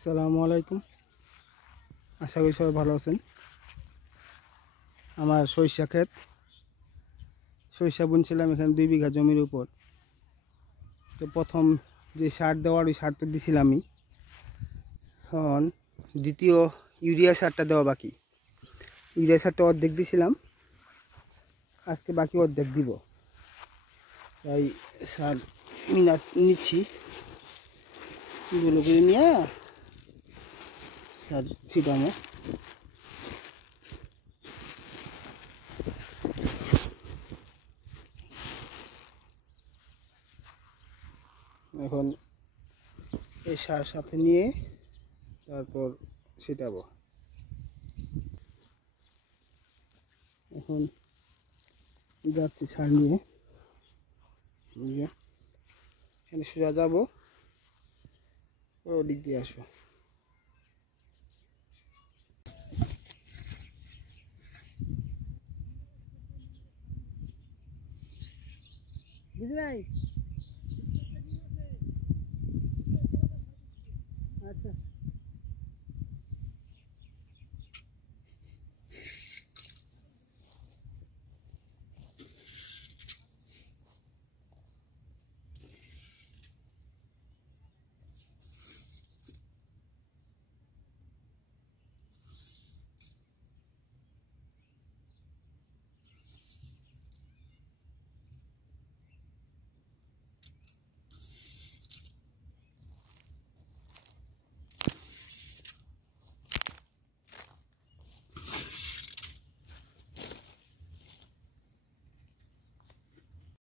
আসসালামু আলাইকুম। আশা করি সবাই ভালো আছেন। আমার সরিষা ক্ষেত, সরিষা বুনছিলাম এখানে 2 বিঘা জমির উপর। তো প্রথম যে সার দেওয়ার ওই সারটা দিছিলাম আমি। এখন দ্বিতীয় ইউরিয়া সারটা দেওয়া বাকি। ইউরিয়া সারটা অর্ধেক দিছিলাম, আজকে বাকি অর্ধেক দিব। তাই সার নিচ্ছি, গুলো করে নিয়ে সার ছিটামো। এখন এই সার সাথে নিয়ে তারপর ছিটাবো। এখন যাচ্ছি সার নিয়ে, এখানে সোজা যাবো, ওদিক দিয়ে আসবো। বুঝলি নাই? আচ্ছা।